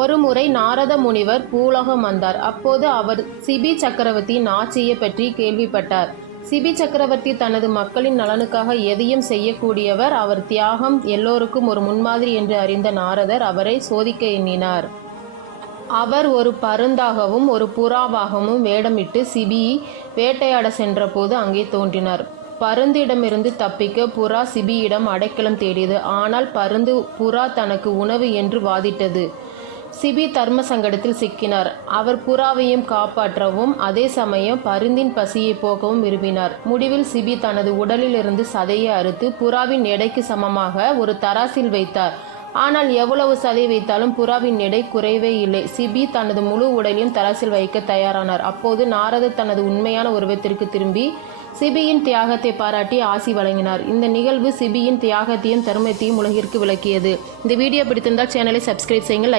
ஒருமுறை நாரத முனிவர் பூலோகம் வந்தார். அப்போது அவர் சிபி சக்கரவர்த்தியின் ஆட்சியை பற்றி கேள்விப்பட்டார். சிபி சக்கரவர்த்தி தனது மக்களின் நலனுக்காக எதையும் செய்யக்கூடியவர். அவர் தியாகம் எல்லோருக்கும் ஒரு முன்மாதிரி என்று அறிந்த நாரதர் அவரை சோதிக்க எண்ணினார். அவர் ஒரு பருந்தாகவும் ஒரு புறாவாகவும் வேடமிட்டு சிபியை வேட்டையாட சென்றபோது அங்கே தோன்றினார். பருந்திடமிருந்து தப்பிக்க புறா சிபியிடம் அடைக்கலம் தேடியது. ஆனால் பருந்து புறா தனக்கு உணவு என்று வாதிட்டது. சிபி தர்ம சங்கடத்தில் சிக்கினார். அவர் புறாவையும் காப்பாற்றவும் அதே சமயம் பருந்தின் பசியை போக்கவும் விரும்பினார். முடிவில் சிபி தனது உடலிலிருந்து சதையை அறுத்து புறாவின் எடைக்கு சமமாக ஒரு தராசில் வைத்தார். ஆனால் எவ்வளவு சதை வைத்தாலும் புறாவின் எடை குறையவே இல்லை. சிபி தனது முழு உடலையும் தராசில் வைக்க தயாரானார். அப்போது நாரதர் தனது உண்மையான உருவத்திற்கு திரும்பி சிபியின் தியாகத்தை பாராட்டி ஆசி வழங்கினார். இந்த நிகழ்வு சிபியின் தியாகத்தையும் தர்மத்தையும் உலகிற்கு விளக்கியது. இந்த வீடியோ பிடித்திருந்தால் சேனலை சப்ஸ்கிரைப் செய்யுங்கள்.